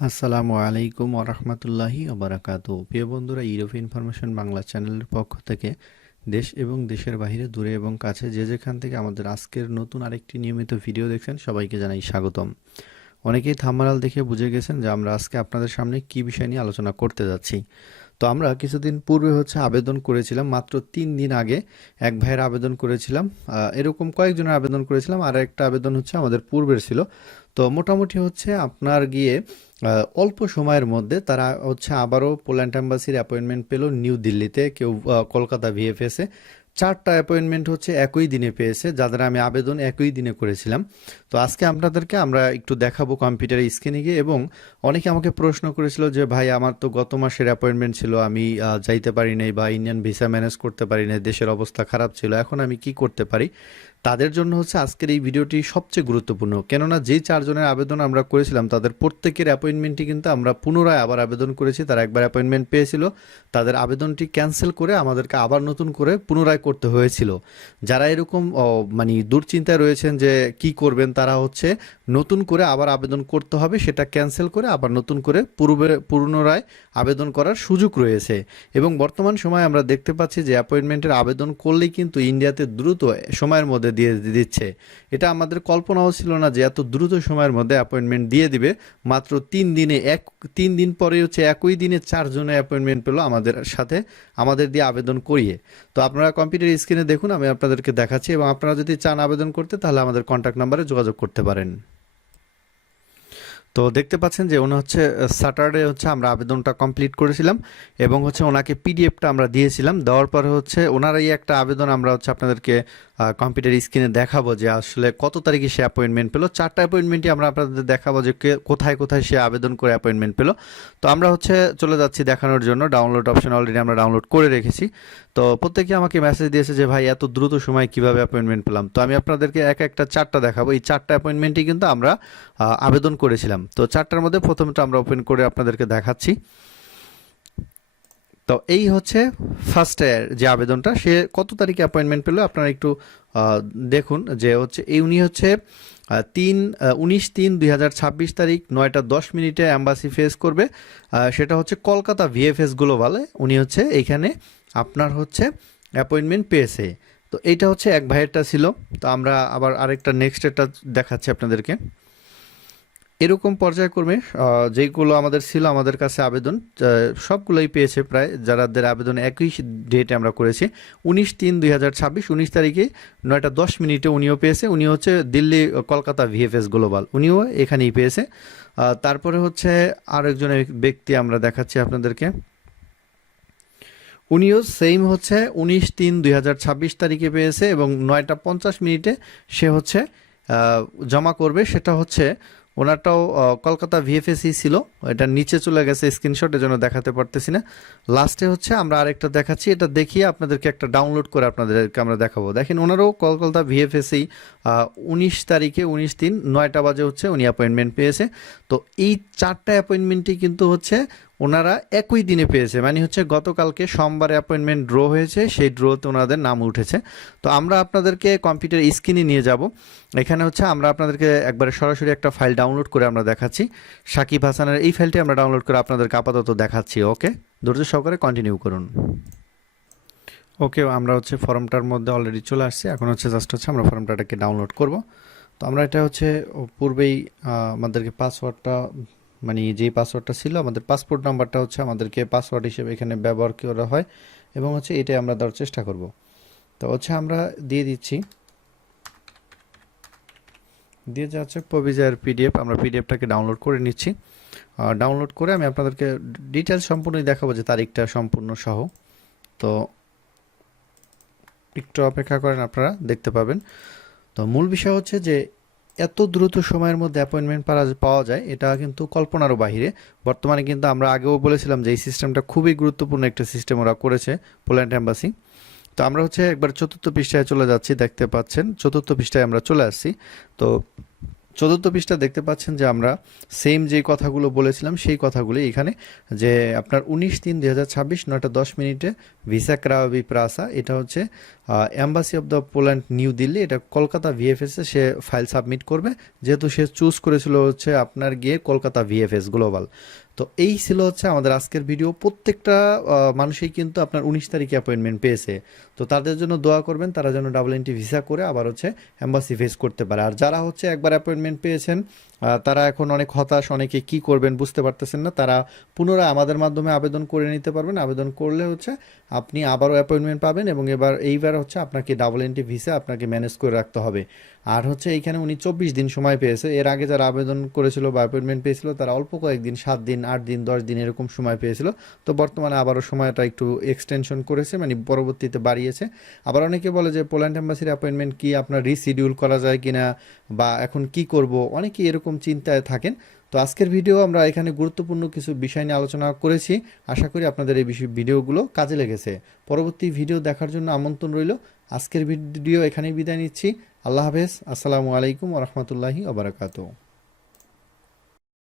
আসসালামু আলাইকুম ওরহমতুল্লাহি ওবারাকাতু। প্রিয় বন্ধুরা, ইউরোপ ইনফরমেশন বাংলা চ্যানেলের পক্ষ থেকে দেশ এবং দেশের বাইরে, দূরে এবং কাছে যে যেখান থেকে আমাদের আজকের নতুন আরেকটি নিয়মিত ভিডিও দেখছেন, সবাইকে জানাই স্বাগতম। অনেকেই থাম্বনেল দেখে বুঝে গেছেন যে আমরা আজকে আপনাদের সামনে কী বিষয় নিয়ে আলোচনা করতে যাচ্ছি। তো আমরা কিছুদিন পূর্বে আবেদন করেছিলাম, মাত্র 3 দিন আগে এক ভাইয়ের আবেদন করেছিলাম। এরকম কয়েকজনের আবেদন করেছিলাম, আর একটা আবেদন আমাদের পূর্বের ছিল। তো মোটামুটি আপনার গিয়ে অল্প সময়ের মধ্যে তারা আবারও পোল্যান্ড অ্যাম্বাসির অ্যাপয়েন্টমেন্ট পেল নিউ দিল্লিতে, কেউ কলকাতা ভিএফএসে। 4টা অ্যাপয়েন্টমেন্ট একই দিনে পেয়েছে, যাদের আমি আবেদন একই দিনে করেছিলাম। তো আজকে আপনাদেরকে আমরা একটু দেখাবো কম্পিউটারে স্ক্রিনে গিয়ে। এবং অনেকে আমাকে প্রশ্ন করেছিল যে ভাই, আমার তো গত মাসের অ্যাপয়েন্টমেন্ট ছিল, আমি যাইতে পারি নাই বা ইন্ডিয়ান ভিসা ম্যানেজ করতে পারি নাই, দেশের অবস্থা খারাপ ছিল, এখন আমি কি করতে পারি? তাদের জন্য আজকের এই ভিডিওটি সবচেয়ে গুরুত্বপূর্ণ। কেননা যেই 4জনের আবেদন আমরা করেছিলাম, তাদের প্রত্যেকের অ্যাপয়েন্টমেন্টই কিন্তু আমরা পুনরায় আবার আবেদন করেছি। তারা একবার অ্যাপয়েন্টমেন্ট পেয়েছিল, তাদের আবেদনটি ক্যান্সেল করে আমাদেরকে আবার নতুন করে পুনরায় করতে হয়েছিল। যারা এরকম মানে দুশ্চিন্তায় রয়েছেন যে কি করবেন, তারা নতুন করে আবার আবেদন করতে হবে, সেটা ক্যান্সেল করে আবার নতুন করে পুনরায় আবেদন করার সুযোগ রয়েছে। এবং বর্তমান সময়ে আমরা দেখতে পাচ্ছি যে অ্যাপয়েন্টমেন্টের আবেদন করলেই কিন্তু ইন্ডিয়াতে দ্রুত সময়ের মধ্যে দিয়ে দিচ্ছে। এটা আমাদের কল্পনাও ছিল না যে এত দ্রুত সময়ের মধ্যে অ্যাপয়েন্টমেন্ট দিয়ে দিবে। মাত্র 3 দিনে 3 দিন পরে একই দিনে 4জনের অ্যাপয়েন্টমেন্ট পেলো আমাদের সাথে, আমাদের দিয়ে আবেদন করিয়ে। তো আপনারা কম্পিউটার স্ক্রিনে দেখুন, আমি আপনাদেরকে দেখাচ্ছি। এবং আপনারা যদি চান আবেদন করতে, তাহলে আমাদের কন্ট্যাক্ট নাম্বারে যোগাযোগ করতে পারেন। তো দেখতে পাচ্ছেন যে উনি স্যাটারডে আমরা আবেদনটা কমপ্লিট করেছিলাম, এবং ওনাকে পিডিএফটা আমরা দিয়েছিলাম। দেওয়ার পরে ওনারাই একটা আবেদন আমরা আপনাদেরকে কম্পিউটার স্ক্রিনে দেখাবো যে আসলে কত তারিখে সে অ্যাপয়েন্টমেন্ট পেলো। 4টা অ্যাপয়েন্টমেন্টই আমরা আপনাদের দেখাবো যে কোথায় কোথায় সে আবেদন করে অ্যাপয়েন্টমেন্ট পেলো। তো আমরা চলে যাচ্ছি দেখানোর জন্য। ডাউনলোড অপশন অলরেডি আমরা ডাউনলোড করে রেখেছি। তো প্রত্যেকে আমাকে মেসেজ দিয়েছে যে ভাই, এত দ্রুত সময় কিভাবে অ্যাপয়েন্টমেন্ট পেলাম। তো আমি আপনাদেরকে একটা 4টা দেখাবো। এই 4টা অ্যাপয়েন্টমেন্টই কিন্তু আমরা আবেদন করেছিলাম। তো 4টার মধ্যে প্রথমটা আমরা ওপেন করে আপনাদেরকে দেখাচ্ছি। তো এই ফার্স্টের যে আবেদনটা, সে কত তারিখে অ্যাপয়েন্টমেন্ট পেলো আপনারা একটু দেখুন। যে এই উনি 19/3/2026 তারিখ 9টা 10 মিনিটে অ্যাম্বাসি ফেস করবে। সেটা কলকাতা ভিএফএস গ্লোবালে উনি এইখানে আপনার অ্যাপয়েন্টমেন্ট পেয়েছে। তো এইটা এক ভাইয়েরটা ছিল। তো আমরা আবার আরেকটা নেক্সট এটা দেখাচ্ছি আপনাদেরকে। এরকম পর্যায়ক্রমে যেগুলো আমাদের ছিল, আমাদের কাছে আবেদন সবগুলোই পেয়েছে প্রায়, যাদের আবেদন একই ডেটে আমরা করেছি। 19/3/2026 19 তারিখে 9টা 10 মিনিটে উনিও পেয়েছে। উনি দিল্লি কলকাতা ভিএফএস গ্লোবাল, উনিও এখানেই পেয়েছে। তারপরে আরেকজন ব্যক্তি আমরা দেখাচ্ছি আপনাদেরকে। উনিও সেম 19/3/2026 তারিখে পেয়েছে, এবং 9টা 50 মিনিটে সে জমা করবে। সেটা ওনারটাও কলকাতা ভিএফএসই ছিল। এটা নিচে চলে গেছে স্ক্রিনশট, এর জন্য দেখাতে পারতেছি না। লাস্টে আমরা আরেকটা দেখাচ্ছি, এটা দেখিয়ে আপনাদেরকে একটা ডাউনলোড করে আপনাদেরকে আমরা দেখাবো। দেখেন, ওনারও কলকাতা ভিএফএসই 19 তারিখে 19/3 9টা বাজে উনি অ্যাপয়েন্টমেন্ট পেয়েছে। তো এই 4টা অ্যাপয়েন্টমেন্টই কিন্তু ওনারা একই দিনে পেয়েছে। মানে গতকালকে সোমবারে অ্যাপয়েন্টমেন্ট ড্র হয়েছে, সেই ড্রতে ওনাদের নাম উঠেছে। তো আমরা আপনাদেরকে কম্পিউটার স্ক্রিনে নিয়ে যাব। এখানে আমরা আপনাদেরকে একবারে সরাসরি একটা ফাইল ডাউনলোড করে আমরা দেখাচ্ছি। সাকিব হাসানের এই ফাইলটি আমরা ডাউনলোড করে আপনাদেরকে আপাতত দেখাচ্ছি। ওকে, ধৈর্য সহকারে কন্টিনিউ করুন। ওকে, আমরা ফর্মটার মধ্যে অলরেডি চলে আসছি। এখন জাস্ট আমরা ফর্মটাকে ডাউনলোড করব। তো আমরা এটা পূর্বেই আমাদেরকে পাসওয়ার্ডটা, মানে যেই পাসওয়ার্ডটা ছিল, আমাদের পাসপোর্ট নাম্বারটা আমাদেরকে পাসওয়ার্ড হিসেবে এখানে ব্যবহার করা হয়, এবং এটাই আমরা দেওয়ার চেষ্টা করব। তো আমরা দিয়ে দিচ্ছি, দিয়ে যাচ্ছে প্রভিজার পিডিএফ। আমরা পিডিএফটাকে ডাউনলোড করে নিচ্ছি। ডাউনলোড করে আমি আপনাদেরকে ডিটেলস সম্পূর্ণই দেখাবো, যে তারিখটা সম্পূর্ণ সহ। তো একটু অপেক্ষা করেন, আপনারা দেখতে পাবেন। তো মূল বিষয় যে এত দ্রুত সময়ের মধ্যে অ্যাপয়েন্টমেন্ট পাওয়া যায়, এটা কিন্তু কল্পনারও বাহিরে। বর্তমানে কিন্তু আমরা আগেও বলেছিলাম যে এই সিস্টেমটা খুবই গুরুত্বপূর্ণ একটা সিস্টেম ওরা করেছে, পোল্যান্ড অ্যাম্বাসি। তো আমরা একবার 4র্থ পৃষ্ঠায় চলে যাচ্ছি। দেখতে পাচ্ছেন 4র্থ পৃষ্ঠায় আমরা চলে আসছি। তো 4র্থ পৃষ্ঠা দেখতে পাচ্ছেন যে আমরা সেম যে কথাগুলো বলেছিলাম, সেই কথাগুলি এখানে, যে আপনার 19/3/2026 9টা 10 মিনিটে ভিসা ক্রাওবি প্রাসা, এটা embassy of the Poland new Delhi, এটা কলকাতা ভিএফএসে সে ফাইল সাবমিট করবে, যেহেতু সে চুজ করেছিল হচ্ছে আপনার গিয়ে কলকাতা ভিএফএস গ্লোবাল। তো এই ছিল হচ্ছে আমাদের আজকের ভিডিও। প্রত্যেকটা মানুষই কিন্তু আপনার 19 তারিখে অ্যাপয়েন্টমেন্ট পেয়েছে। তো তাদের জন্য দোয়া করবেন, তারা যেন ডাবল এন্ট্রি ভিসা করে আবার হচ্ছে এম্বাসি ফেস করতে পারে। আর যারা হচ্ছে একবার অ্যাপয়েন্টমেন্ট পেয়েছেন, তারা এখন অনেক হতাশ, অনেকে কি করবেন বুঝতে পারতেছেন না, তারা পুনরায় আমাদের মাধ্যমে আবেদন করে নিতে পারবেন। আবেদন করলে হচ্ছে আপনি আবারও অ্যাপয়েন্টমেন্ট পাবেন, এবং এইবার হচ্ছে আপনাকে ডাবল এন্ট্রি ভিসা আপনাকে ম্যানেজ করে রাখতে হবে। আর হচ্ছে এইখানে উনি 24 দিন সময় পেয়েছে। এর আগে যারা আবেদন করেছিল বা অ্যাপয়েন্টমেন্ট পেয়েছিল তারা অল্প কয়েকদিন, 7 দিন, 8 দিন, 10 দিন এরকম সময় পেয়েছিল। তো বর্তমানে আবারও সময়টা একটু এক্সটেনশন করেছে, মানে পরবর্তীতে বাড়িয়েছে। আবার অনেকে বলে যে পোল্যান্ড এম্বাসির অ্যাপয়েন্টমেন্ট কি আপনার রিশিডিউল করা যায় কিনা, বা এখন কি করব, অনেকেই এরকম চিন্তায় থাকেন। তো আজকের ভিডিও আমরা এখানে গুরুত্বপূর্ণ কিছু বিষয় নিয়ে আলোচনা করেছি। আশা করি আপনাদের এই ভিডিওগুলো কাজে লেগেছে। পরবর্তী ভিডিও দেখার জন্য আমন্ত্রণ রইল। আজকের ভিডিও এখানেই বিদায় নিচ্ছি। আল্লাহ হাফেজ। আসসালামু আলাইকুম ওয়া রাহমাতুল্লাহি ওয়া বারাকাতুহু।